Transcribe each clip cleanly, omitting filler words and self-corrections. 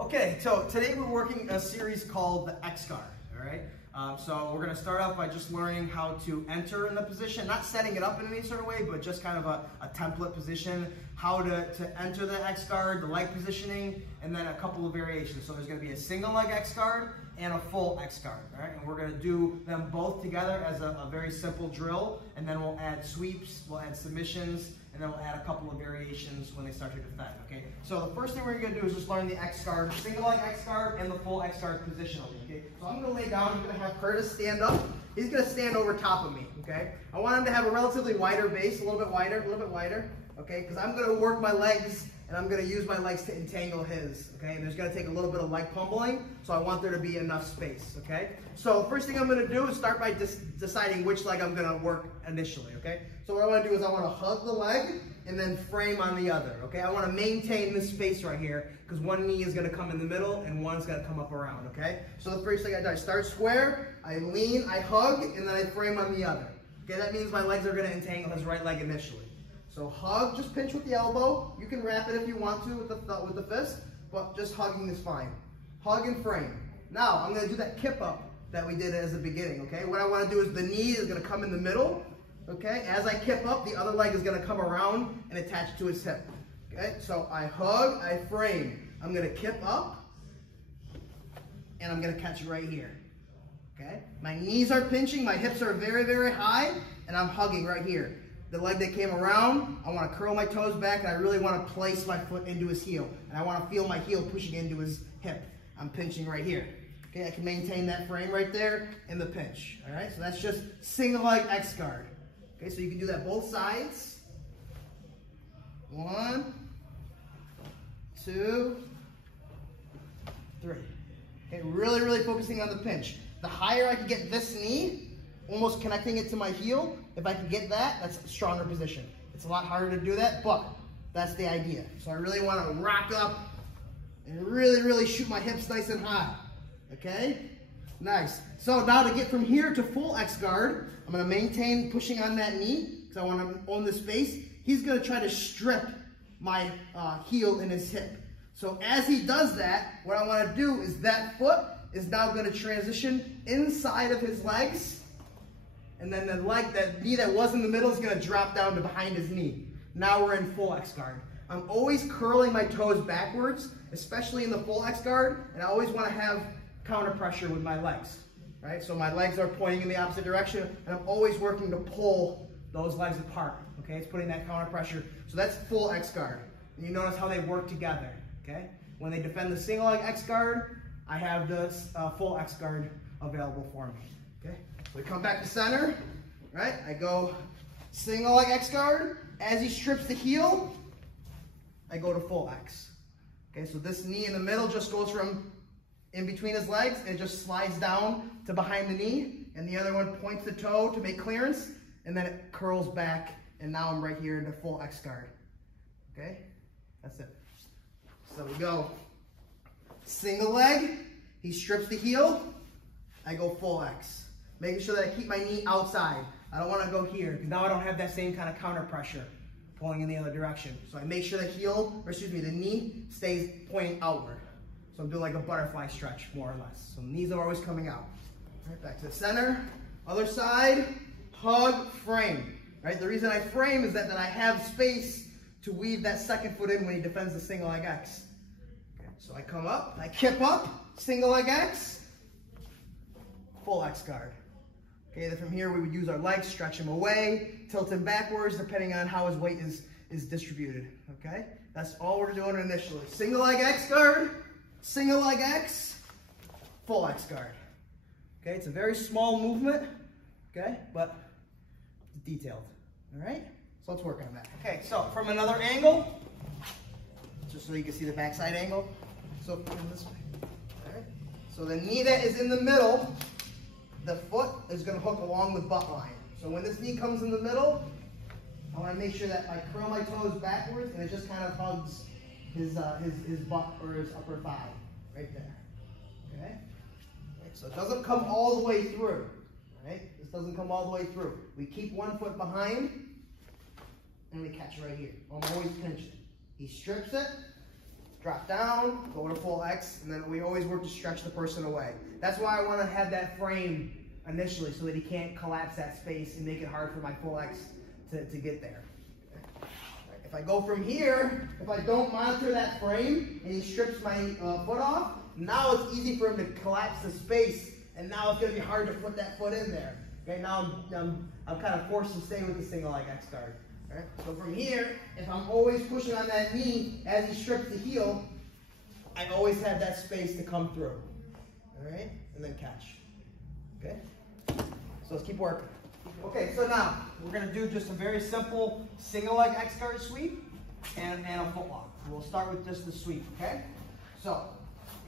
Okay, so today we're working a series called the X guard, all right? So we're gonna start off by just learning how to enter in the position, not setting it up in any certain way, but just kind of a template position, how to enter the X guard, the leg positioning, and then a couple of variations. So there's gonna be a single leg X guard and a full X guard, all right? And we're gonna do them both together as a very simple drill, and then we'll add sweeps, we'll add submissions, and then we'll add a couple of variations when they start to defend, okay? So the first thing we're gonna do is just learn the X guard, single leg X guard, and the full X guard positionally, okay? So I'm gonna lay down, I'm gonna have Curtis stand up. He's gonna stand over top of me, okay? I want him to have a relatively wider base, a little bit wider, okay? Because I'm gonna work my legs, and I'm gonna use my legs to entangle his, okay? And there's gonna take a little bit of leg pummeling, so I want there to be enough space, okay? So the first thing I'm gonna do is start by deciding which leg I'm gonna work initially, okay? So what I wanna do is I wanna hug the leg and then frame on the other, okay? I wanna maintain this space right here because one knee is gonna come in the middle and one's gonna come up around, okay? So the first thing I do, I start square, I lean, I hug, and then I frame on the other. Okay, that means my legs are gonna entangle his right leg initially. So hug, just pinch with the elbow. You can wrap it if you want to with the fist, but just hugging is fine. Hug and frame. Now, I'm gonna do that kip up that we did as the beginning, okay? What I wanna do is the knee is gonna come in the middle, okay? As I kip up, the other leg is gonna come around and attach to his hip, okay? So I hug, I frame. I'm gonna kip up, and I'm gonna catch right here, okay? My knees are pinching, my hips are very, very high, and I'm hugging right here. The leg that came around, I want to curl my toes back, and I really want to place my foot into his heel. And I want to feel my heel pushing into his hip. I'm pinching right here. Okay, I can maintain that frame right there in the pinch. All right, so that's just single leg X guard. Okay, so you can do that both sides. 1, 2, 3. Okay, really, really focusing on the pinch. The higher I can get this knee, almost connecting it to my heel, if I can get that, that's a stronger position. It's a lot harder to do that, but that's the idea. So I really want to rock up and really, really shoot my hips nice and high. Okay? Nice. So now to get from here to full X guard, I'm going to maintain pushing on that knee because I want to own the space. He's going to try to strip my heel in his hip. So as he does that, what I want to do is that foot is now going to transition inside of his legs. And then that knee that was in the middle is going to drop down to behind his knee. Now we're in full X guard. I'm always curling my toes backwards, especially in the full X guard, and I always want to have counter pressure with my legs, right? So my legs are pointing in the opposite direction, and I'm always working to pull those legs apart, okay? It's putting that counter pressure. So that's full X guard. And you notice how they work together, okay? When they defend the single leg X guard, I have the full X guard available for me, okay? So we come back to center, right? I go single leg X guard. As he strips the heel, I go to full X. Okay, so this knee in the middle just goes from in between his legs and just slides down to behind the knee. And the other one points the toe to make clearance, and then it curls back, and now I'm right here into full X guard. Okay, that's it. So we go single leg, he strips the heel, I go full X. Making sure that I keep my knee outside. I don't want to go here, because now I don't have that same kind of counter pressure pulling in the other direction. So I make sure the the knee stays pointing outward. So I'm doing like a butterfly stretch, more or less. So the knees are always coming out. All right, back to the center. Other side, hug, frame. Right? The reason I frame is that I have space to weave that second foot in when he defends the single leg X. Okay, so I come up, I kip up, single leg X, full X guard. Okay, then from here we would use our legs, stretch him away, tilt him backwards, depending on how his weight is distributed. Okay, that's all we're doing initially. Single leg X guard, single leg X, full X guard. Okay, it's a very small movement, okay, but it's detailed. All right, so let's work on that. Okay, so from another angle, just so you can see the backside angle. So from this way. All right, so the knee that is in the middle, the foot is going to hook along the butt line. So when this knee comes in the middle, I want to make sure that I curl my toes backwards and it just kind of hugs his butt or his upper thigh right there. Okay? Right, so it doesn't come all the way through. Right? This doesn't come all the way through. We keep one foot behind and we catch right here. I'm always pinching. He strips it, drop down, go to full X, and then we always work to stretch the person away. That's why I want to have that frame initially, so that he can't collapse that space and make it hard for my full X to get there. If I go from here, if I don't monitor that frame and he strips my foot off, now it's easy for him to collapse the space, and now it's going to be hard to put that foot in there. Okay, now I'm kind of forced to stay with the single leg X guard. Right? So from here, if I'm always pushing on that knee as he strips the heel, I always have that space to come through. All right, and then catch. Okay, so let's keep working. Okay, so now we're going to do just a very simple single leg X guard sweep and a foot lock. We'll start with just the sweep, okay? So,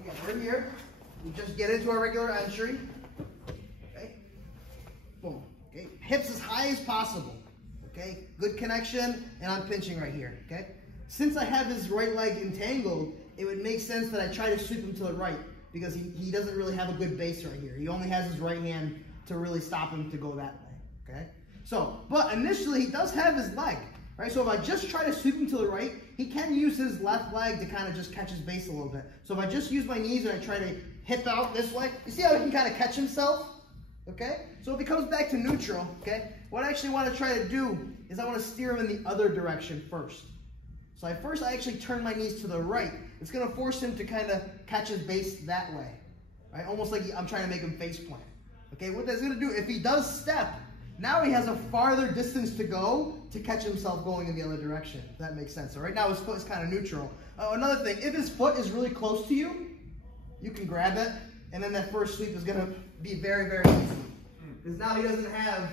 again, we're here. We just get into our regular entry. Okay? Boom. Okay? Hips as high as possible. Okay? Good connection, and I'm pinching right here. Okay? Since I have his right leg entangled, it would make sense that I try to sweep him to the right, because he doesn't really have a good base right here. He only has his right hand to really stop him to go that way. Okay, so, but initially he does have his leg, right? So if I just try to sweep him to the right, he can use his left leg to kind of just catch his base a little bit. So if I just use my knees and I try to hip out this way, you see how he can kind of catch himself? Okay, so if he comes back to neutral, okay, what I actually want to try to do is I want to steer him in the other direction first. So I actually turn my knees to the right. It's going to force him to kind of catch his base that way, right? Almost like I'm trying to make him face plant. Okay, what that's going to do, if he does step, now he has a farther distance to go to catch himself going in the other direction, if that makes sense. So right now his foot is kind of neutral. Another thing, if his foot is really close to you, you can grab it, and then that first sweep is going to be very, very easy. Because now he doesn't have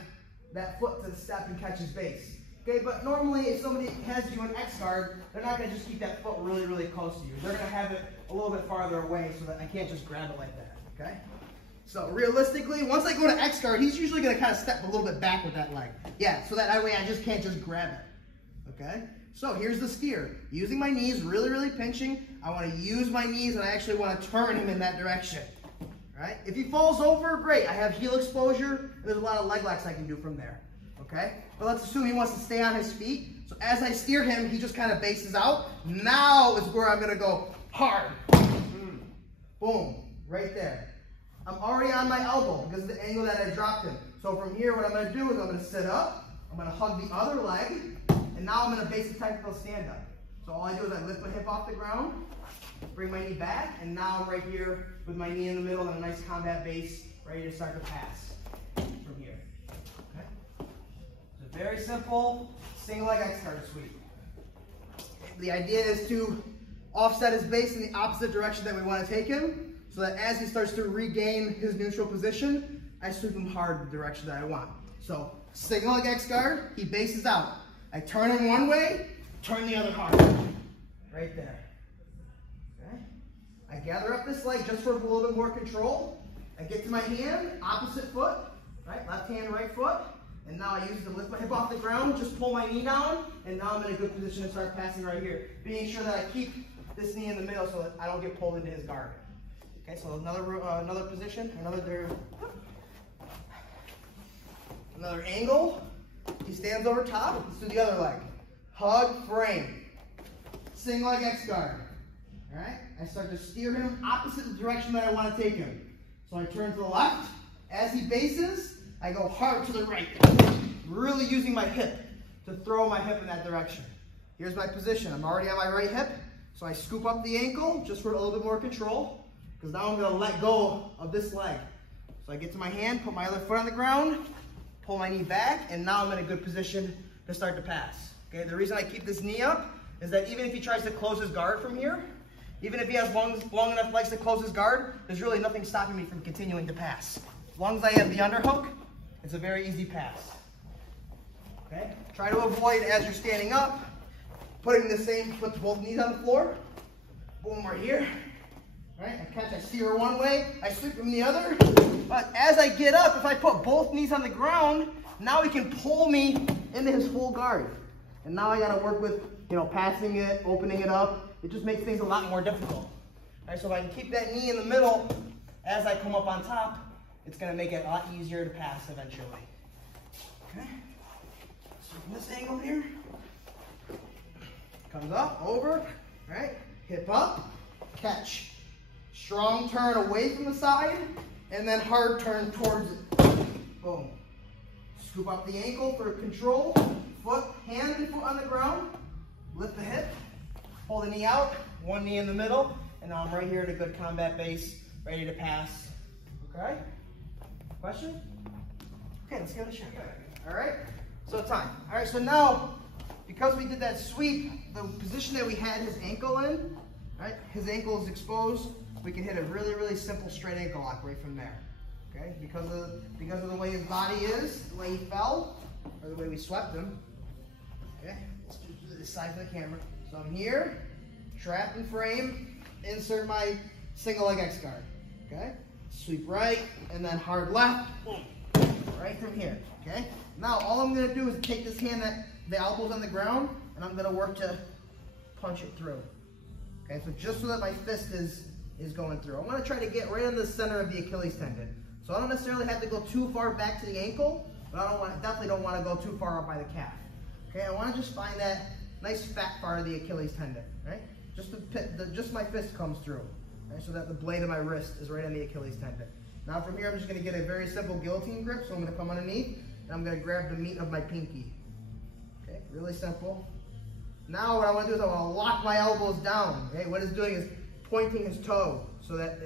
that foot to step and catch his base. Okay, but normally if somebody has you in X guard, they're not going to just keep that foot really, really close to you. They're going to have it a little bit farther away so that I can't just grab it like that, okay? So realistically, once I go to X guard, he's usually going to kind of step a little bit back with that leg. Yeah, so that way I just can't just grab it. Okay? So here's the steer. Using my knees, really, really pinching. I want to use my knees, and I actually want to turn him in that direction. Right? If he falls over, great. I have heel exposure, and there's a lot of leg locks I can do from there. Okay? But let's assume he wants to stay on his feet. So as I steer him, he just kind of bases out. Now is where I'm going to go hard. Boom. Right there. I'm already on my elbow because of the angle that I dropped him. So from here, what I'm going to do is I'm going to sit up, I'm going to hug the other leg, and now I'm going to base the technical stand up. So all I do is I lift my hip off the ground, bring my knee back, and now I'm right here with my knee in the middle and a nice combat base, ready to start to pass from here. Okay? So very simple, single leg X guard sweep. The idea is to offset his base in the opposite direction that we want to take him, so that as he starts to regain his neutral position, I sweep him hard the direction that I want. So, single leg X guard, he bases out. I turn him one way, turn the other hard. Right there. Okay? I gather up this leg just for a little bit more control. I get to my hand, opposite foot, right? Left hand, right foot. And now I use it to lift my hip off the ground, just pull my knee down, and now I'm in a good position to start passing right here. Being sure that I keep this knee in the middle so that I don't get pulled into his guard. Okay, so another position, another angle. He stands over top. Let's do the other leg. Hug, frame. Single leg X guard. All right, I start to steer him opposite the direction that I want to take him. So I turn to the left. As he bases, I go hard to the right. Really using my hip to throw my hip in that direction. Here's my position. I'm already on my right hip, so I scoop up the ankle just for a little bit more control. Because now I'm going to let go of this leg. So I get to my hand, put my other foot on the ground, pull my knee back, and now I'm in a good position to start to pass. Okay, the reason I keep this knee up is that even if he tries to close his guard from here, even if he has long enough legs to close his guard, there's really nothing stopping me from continuing to pass. As long as I have the underhook, it's a very easy pass. Okay, try to avoid, as you're standing up, put both knees on the floor. Boom, right here. Right, I catch, I steer one way, I sweep him the other. But as I get up, if I put both knees on the ground, now he can pull me into his full guard. And now I got to work with, passing it, opening it up. It just makes things a lot more difficult. All right, so if I can keep that knee in the middle as I come up on top, it's going to make it a lot easier to pass eventually. Okay, so from this angle here, comes up, over, right? hip up, catch. Strong turn away from the side, and then hard turn towards it. Boom. Scoop up the ankle for control. Foot, hand and foot on the ground. Lift the hip, pull the knee out, one knee in the middle, and now I'm right here at a good combat base, ready to pass. Okay? Question? Okay, let's give it a shot. All right, so time. All right, so now, because we did that sweep, the position that we had his ankle in, right? His ankle is exposed. We can hit a really, really simple straight ankle lock right from there. Okay, because of the way his body is, the way he fell, or the way we swept him. Okay, let's do this side of the camera. So I'm here, trap and frame, insert my single leg X guard. Okay, sweep right, and then hard left, boom, right from here. Okay, now all I'm gonna do is take this hand that the elbow's on the ground, and I'm gonna work to punch it through. Okay, so just so that my fist is going through. I want to try to get right in the center of the Achilles tendon. So I don't necessarily have to go too far back to the ankle, but I definitely don't want to go too far up by the calf. Okay, I want to just find that nice fat part of the Achilles tendon, right? Just my fist comes through, right? So that the blade of my wrist is right on the Achilles tendon. Now from here, I'm just going to get a very simple guillotine grip. So I'm going to come underneath, and I'm going to grab the meat of my pinky. Okay, really simple. Now what I want to do is I want to lock my elbows down. Okay, what it's doing is pointing his toe so that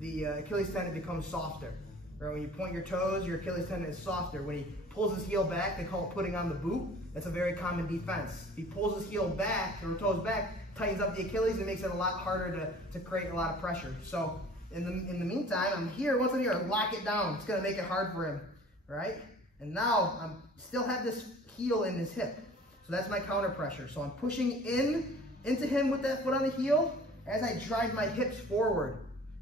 the Achilles tendon becomes softer. Right? When you point your toes, your Achilles tendon is softer. When he pulls his heel back, they call it putting on the boot. That's a very common defense. If he pulls his heel back, or toes back, tightens up the Achilles, and makes it a lot harder to create a lot of pressure. So in the meantime, I'm here. Once I'm here, I lock it down. It's going to make it hard for him, right? And now I still have this heel in his hip. So that's my counter pressure. So I'm pushing into him with that foot on the heel as I drive my hips forward,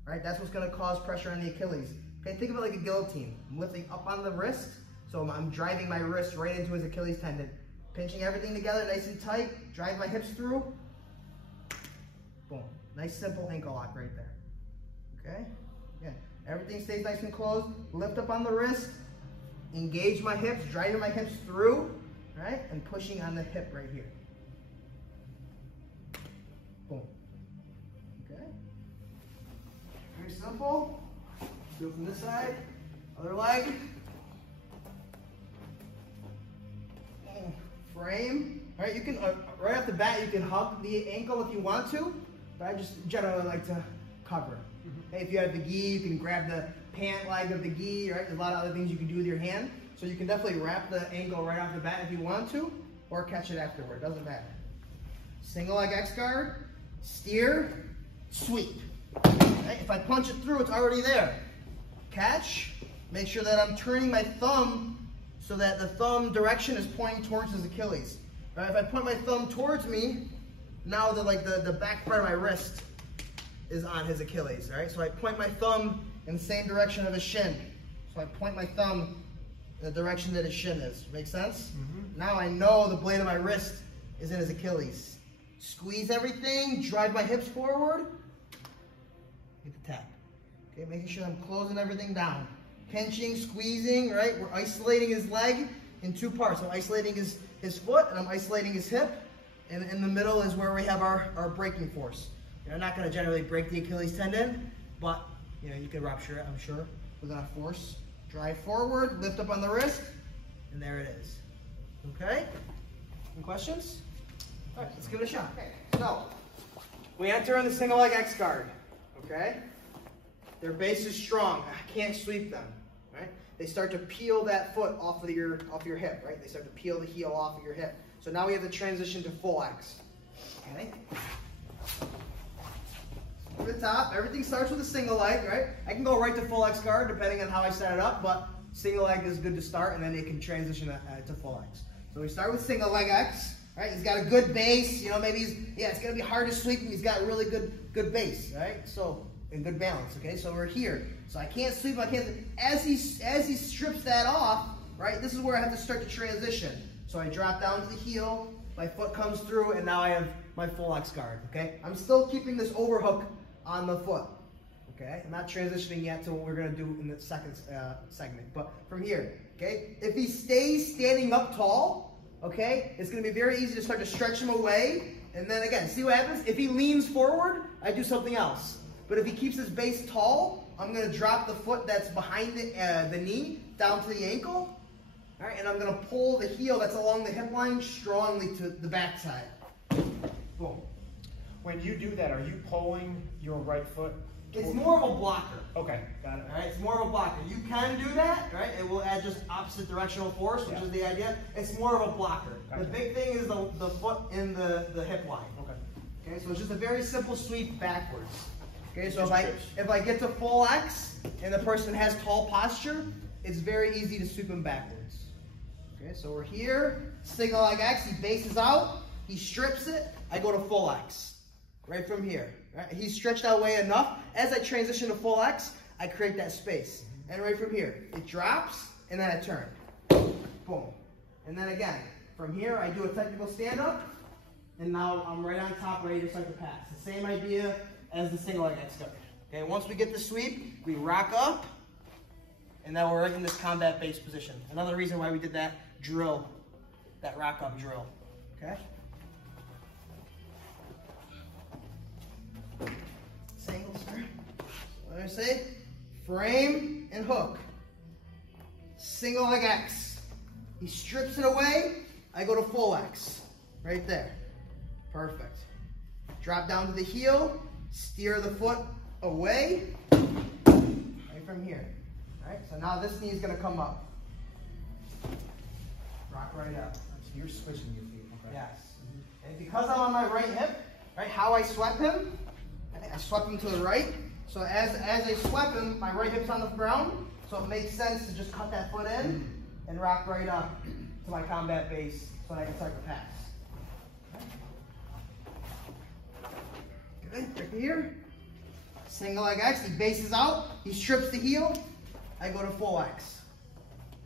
right? That's what's going to cause pressure on the Achilles. Okay, think of it like a guillotine. I'm lifting up on the wrist, so I'm driving my wrist right into his Achilles tendon. Pinching everything together nice and tight, drive my hips through. Boom. Nice simple ankle lock right there. Okay? Again, everything stays nice and closed. Lift up on the wrist, engage my hips, driving my hips through, right? And pushing on the hip right here. Boom. Okay? Very simple. Do it from this side. Other leg. Frame. All right, you can, right off the bat, you can hug the ankle if you want to, but I just generally like to cover. Hey, if you have the gi, you can grab the pant leg of the gi, right? There's a lot of other things you can do with your hand. So you can definitely wrap the ankle right off the bat if you want to, or catch it afterward, doesn't matter. Single leg X guard, steer, sweep. Right? If I punch it through, it's already there. Catch, make sure that I'm turning my thumb so that the thumb direction is pointing towards his Achilles. Right? If I point my thumb towards me, now the back part of my wrist is on his Achilles, right? So I point my thumb in the same direction of his shin. So I point my thumb in the direction that his shin is. Make sense? Mm-hmm. Now I know the blade of my wrist is in his Achilles. Squeeze everything, drive my hips forward, get the tap. Okay, making sure I'm closing everything down. Pinching, squeezing, right? We're isolating his leg in two parts. I'm isolating his foot and I'm isolating his hip. And in the middle is where we have our braking force. You're not going to generally break the Achilles tendon, but you can rupture it, I'm sure, with enough force. Drive forward, lift up on the wrist, and there it is. Okay? Any questions? All right, let's give it a shot. Okay. So, we enter in the single leg X guard. Okay? Their base is strong. I can't sweep them. Right? They start to peel that foot off your hip. Right? They start to peel the heel off of your hip. So now we have the transition to full X. Okay? To the top, everything starts with a single leg, right? I can go right to full X guard depending on how I set it up, but single leg is good to start, and then it can transition to full X. So we start with single leg X, right? He's got a good base, maybe it's gonna be hard to sweep him. He's got really good base, right? So, and good balance, okay? So we're here. So I can't sweep, as he strips that off, right? This is where I have to start to transition. So I drop down to the heel, my foot comes through, and now I have my full X guard, okay? I'm still keeping this overhook on the foot, okay? I'm not transitioning yet to what we're gonna do in the second segment, but from here, okay? If he stays standing up tall, okay, it's gonna be very easy to start to stretch him away. And then again, see what happens? If he leans forward, I do something else. But if he keeps his base tall, I'm gonna drop the foot that's behind the knee down to the ankle. All right, and I'm gonna pull the heel that's along the hip line strongly to the backside. Boom. When you do that, are you pulling your right foot? It's more of a blocker. Okay, got it. All right, it's more of a blocker. You can do that, right? It will add just opposite directional force, which is the idea. It's more of a blocker. Gotcha. The big thing is the foot in the hip line. Okay, so it's just a very simple sweep backwards. Okay, so if I get to full X and the person has tall posture, it's very easy to sweep him backwards. Okay, so we're here, single leg X, he bases out, he strips it, I go to full X, right from here. Right? He's stretched out way enough. As I transition to full X, I create that space. And right from here, it drops, and then I turn. Boom. And then again, from here, I do a technical stand-up, and now I'm right on top, ready to start the pass. The same idea as the single leg X guard. Okay, once we get the sweep, we rock up, and now we're in this combat base position. Another reason why we did that drill, that rock up drill. Okay? Single, sir. What do I say? Frame and hook. Single leg X. He strips it away, I go to full X. Right there. Perfect. Drop down to the heel, steer the foot away, right from here. All right, so now this knee is going to come up. Rock right up. So you're switching your feet. Okay. Yes. And because I'm on my right hip, right, how I swept him, I swept him to the right. So as I swept him, my right hip's on the ground, so it makes sense to just cut that foot in and rock right up to my combat base so I can start the pass. Okay, right here. Single leg X, he bases out, he strips the heel, I go to full X.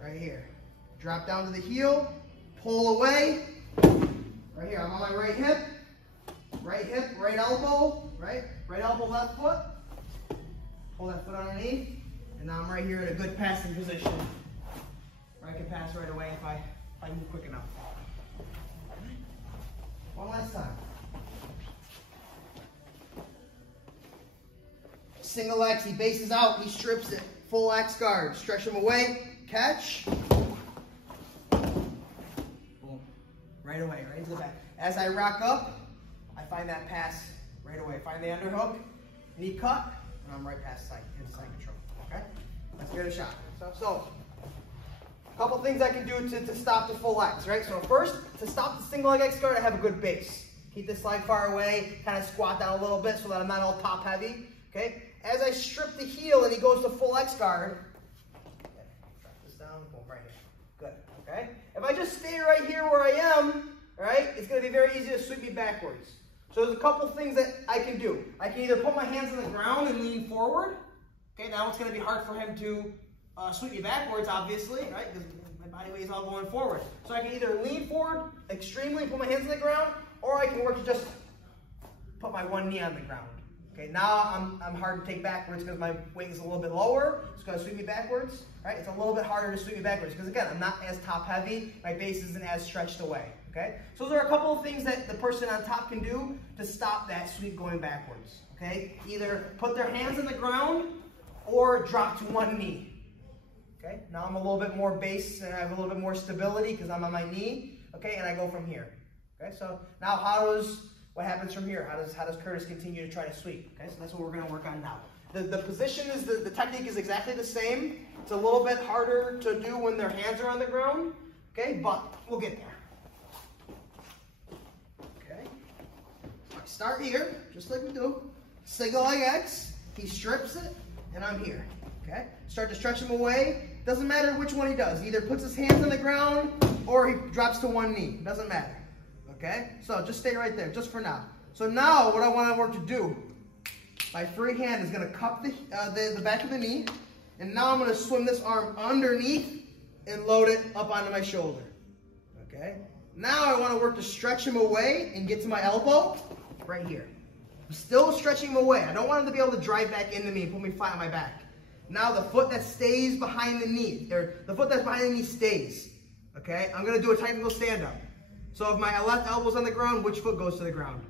Right here. Drop down to the heel, pull away. Right here, I'm on my right hip, right elbow, right elbow, left foot. Pull that foot underneath, and now I'm right here in a good passing position, where I can pass right away if I move quick enough. One last time. Single X, he bases out, he strips it. Full X guard, stretch him away, catch. Boom. Right away, right into the back. As I rock up, I find that pass right away. Find the underhook, knee cut, and I'm right past sight, inside control, okay? Let's give it a shot. So a couple things I can do to stop the full X, right? So first, to stop the single leg X guard, I have a good base. Keep this leg far away, kind of squat down a little bit so that I'm not all top heavy, okay? As I strip the heel and he goes to full X guard, drop this down, boom, right here. Good, okay? If I just stay right here where I am, right, it's gonna be very easy to sweep me backwards. So there's a couple things that I can do. I can either put my hands on the ground and lean forward. Okay, now it's going to be hard for him to sweep me backwards, obviously, right? Because my body weight is all going forward. So I can either lean forward extremely, put my hands on the ground, or I can work to just put my one knee on the ground. Okay, now I'm hard to take backwards because my weight is a little bit lower. It's going to sweep me backwards, right? It's a little bit harder to sweep me backwards because, again, I'm not as top heavy. My base isn't as stretched away. Okay, so there are a couple of things that the person on top can do to stop that sweep going backwards. Okay, either put their hands on the ground or drop to one knee. Okay, now I'm a little bit more base and I have a little bit more stability because I'm on my knee. Okay, and I go from here. Okay, so now what happens from here? How does Curtis continue to try to sweep? Okay, so that's what we're going to work on now. The position is the technique is exactly the same. It's a little bit harder to do when their hands are on the ground. Okay, but we'll get there. Start here, just like we do. Single leg X, he strips it, and I'm here. Okay? Start to stretch him away. Doesn't matter which one he does. He either puts his hands on the ground or he drops to one knee. Doesn't matter. Okay? So just stay right there, just for now. So now what I want to work to do, my free hand is going to cup the back of the knee, and now I'm going to swim this arm underneath and load it up onto my shoulder. Okay? Now I want to work to stretch him away and get to my elbow. Right here. I'm still stretching him away. I don't want him to be able to drive back into me and put me flat on my back. Now the foot that stays behind the knee, or the foot that's behind the knee stays. Okay? I'm going to do a technical stand-up. So if my left elbow's on the ground, which foot goes to the ground?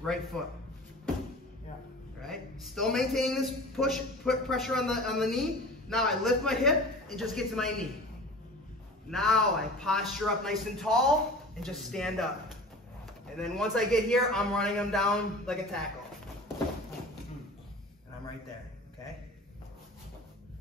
Right foot. Yeah. Right? Still maintaining this push, put pressure on the knee. Now I lift my hip and just get to my knee. Now I posture up nice and tall and just stand up. And then once I get here, I'm running them down like a tackle. And I'm right there, okay?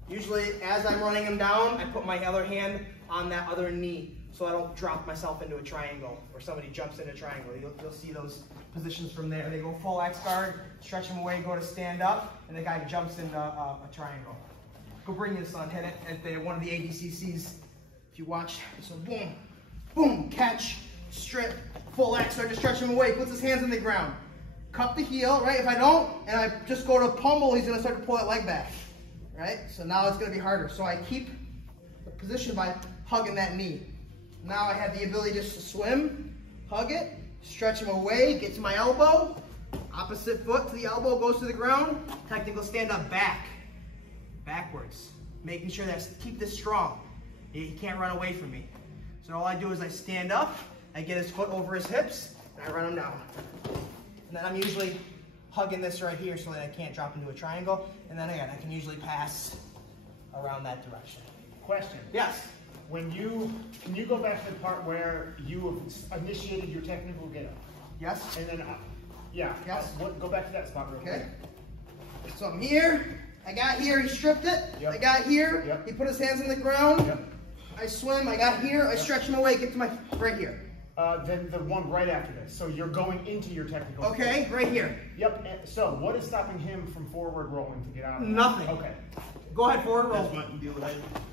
Usually as I'm running them down, I put my other hand on that other knee so I don't drop myself into a triangle or somebody jumps into a triangle. You'll see those positions from there. They go full X guard, stretch them away, go to stand up, and the guy jumps into a triangle. Go bring your son, hit it at one of the ADCCs. If you watch, so boom, boom, catch, strip, full X, start to stretch him away, puts his hands on the ground. Cup the heel, right? If I don't, and I just go to pummel, he's gonna start to pull that leg back, right? So now it's gonna be harder. So I keep the position by hugging that knee. Now I have the ability just to swim, hug it, stretch him away, get to my elbow, opposite foot to the elbow goes to the ground, technical stand up back, backwards, making sure that keep this strong. He can't run away from me. So all I do is I stand up, I get his foot over his hips, and I run him down. And then I'm usually hugging this right here so that I can't drop into a triangle. And then again, I can usually pass around that direction. Question. Yes. Can you go back to the part where you have initiated your technical get up? Yes. And then, yeah. Yes. Go back to that spot real quick. Okay. So I'm here. I got here. He stripped it. Yep. I got here. Yep. He put his hands on the ground. Yep. I swim. I got here. I Yep. stretch him away. Get to my right here. Then the one right after this. So you're going into your technical. Okay. Right here. Yep. And so what is stopping him from forward rolling to get out of that? Nothing. Okay. Go ahead. Forward roll. That's what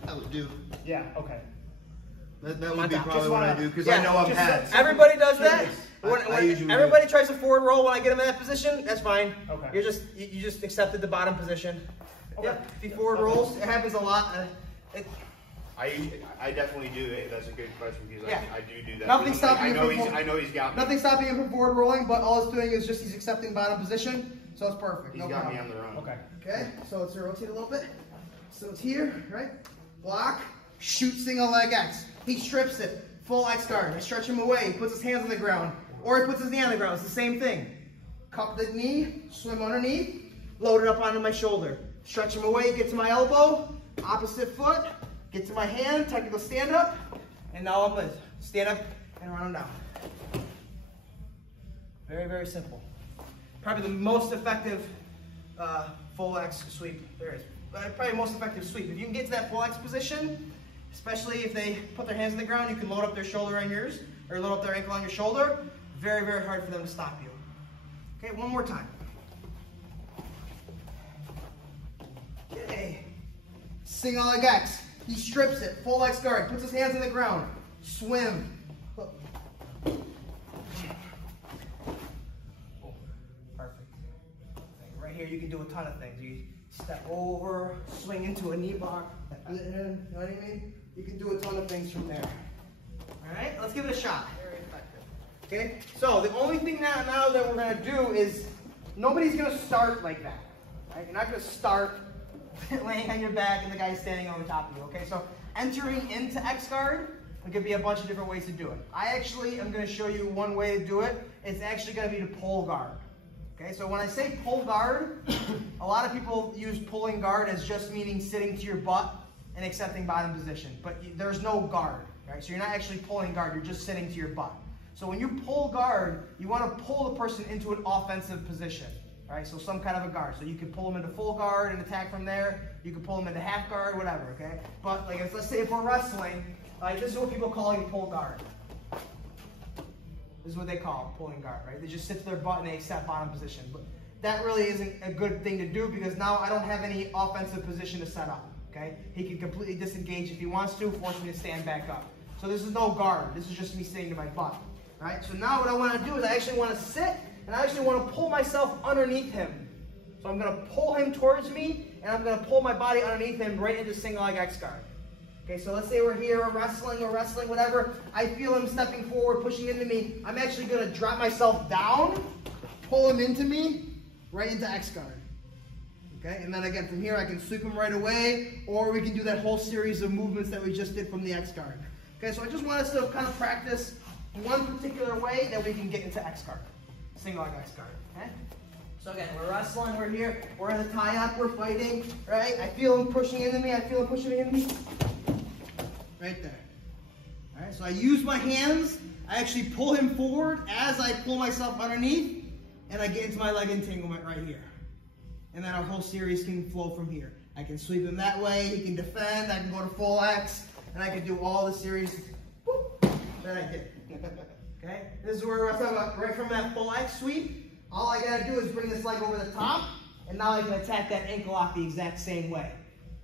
I would do. Yeah. Okay. That would be Just probably what I do because yeah, I know I'm just head. Everybody does that. I usually Everybody tries to forward roll when I get him in that position. That's fine. Okay. You just accepted the bottom position. Okay. Yep. If he forward rolls, it happens a lot. I definitely do it. That's a good question because Yeah. I do that. Nothing's stopping I you know from I know he's got me. Nothing's stopping him from forward rolling, but all it's doing is just he's accepting bottom position, so it's perfect. He's no got problem. me on the run. Okay. Okay, so let's rotate a little bit. So it's here, right? Block, shoot single leg X. He strips it, full X guard. I stretch him away, he puts his hands on the ground, or he puts his knee on the ground. It's the same thing. Cup the knee, swim underneath, load it up onto my shoulder. Stretch him away, get to my elbow, opposite foot, get to my hand, technical stand up, and now I'm gonna stand up and run him down. Very, very simple. Probably the most effective full X sweep there is. Probably the most effective sweep. If you can get to that full X position, especially if they put their hands on the ground, you can load up their shoulder on yours, or load up their ankle on your shoulder. Very, very hard for them to stop you. Okay, one more time. Okay. Single leg X. He strips it, full X guard, puts his hands on the ground, swim. Hook. Perfect. Right here, you can do a ton of things. You step over, swing into a knee bar, you know what I mean? You can do a ton of things from there. All right, let's give it a shot. Very effective. Okay, so the only thing now that we're gonna do is, nobody's gonna start like that. Right? You're not gonna start laying on your back and the guy's standing over top of you. Okay, so entering into X guard, there could be a bunch of different ways to do it. I actually am gonna show you one way to do it. It's actually gonna be to pull guard. Okay, so when I say pull guard, a lot of people use pulling guard as just meaning sitting to your butt and accepting bottom position, but there's no guard, right? So you're not actually pulling guard, you're just sitting to your butt. So when you pull guard, you want to pull the person into an offensive position, right? So some kind of a guard. So you can pull them into full guard and attack from there. You can pull them into half guard, whatever, okay? But like, let's say if we're wrestling, this is what people call a pull guard. This is what they call pulling guard, right? They just sit to their butt and they accept bottom position. But that really isn't a good thing to do because now I don't have any offensive position to set up, okay? He can completely disengage if he wants to, force me to stand back up. So this is no guard. This is just me sitting to my butt, right? So now what I want to do is I actually want to sit and I actually want to pull myself underneath him. So I'm going to pull him towards me and I'm going to pull my body underneath him right into single leg X guard. Okay, so let's say we're here, we're wrestling, whatever. I feel him stepping forward, pushing into me. I'm actually going to drop myself down, pull him into me, right into X guard. Okay, and then again, from here I can sweep him right away, or we can do that whole series of movements that we just did from the X guard. Okay, so I just want us to kind of practice one particular way that we can get into X guard, single leg X guard. Okay. So again, we're wrestling, we're here, we're in the tie-up, we're fighting, right? I feel him pushing into me, I feel him pushing into me. Right there. All right, so I use my hands, I actually pull him forward as I pull myself underneath, and I get into my leg entanglement right here. And then our whole series can flow from here. I can sweep him that way, he can defend, I can go to full X, and I can do all the series whoop, that I did. Okay, this is where we're talking about, right from that full X sweep. All I gotta do is bring this leg over the top, and now I can attack that ankle lock the exact same way.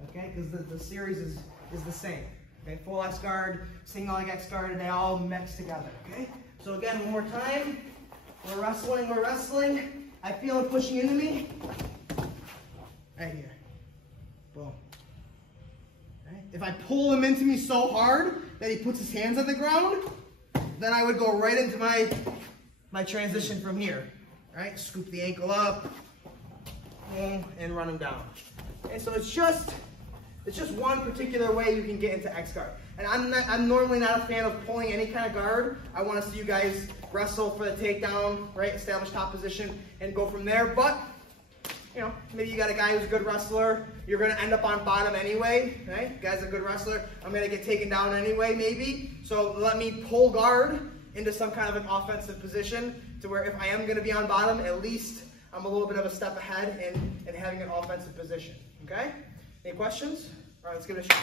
Okay, because the series is the same. Okay, full X guard, single leg X guard, and they all mix together. Okay, so again, one more time. We're wrestling. I feel him pushing into me. Right here. Boom. Right. If I pull him into me so hard that he puts his hands on the ground, then I would go right into my transition from here. Right? Scoop the ankle up, boom, and run him down. And so it's just one particular way you can get into X guard. And I'm normally not a fan of pulling any kind of guard. I want to see you guys wrestle for the takedown, right? Establish top position and go from there. But you know, maybe you got a guy who's a good wrestler. You're going to end up on bottom anyway, right? Guy's a good wrestler. I'm going to get taken down anyway, maybe. So let me pull guard into some kind of an offensive position to where if I am going to be on bottom, at least I'm a little bit of a step ahead in having an offensive position, okay? Any questions? All right, let's give it a shot.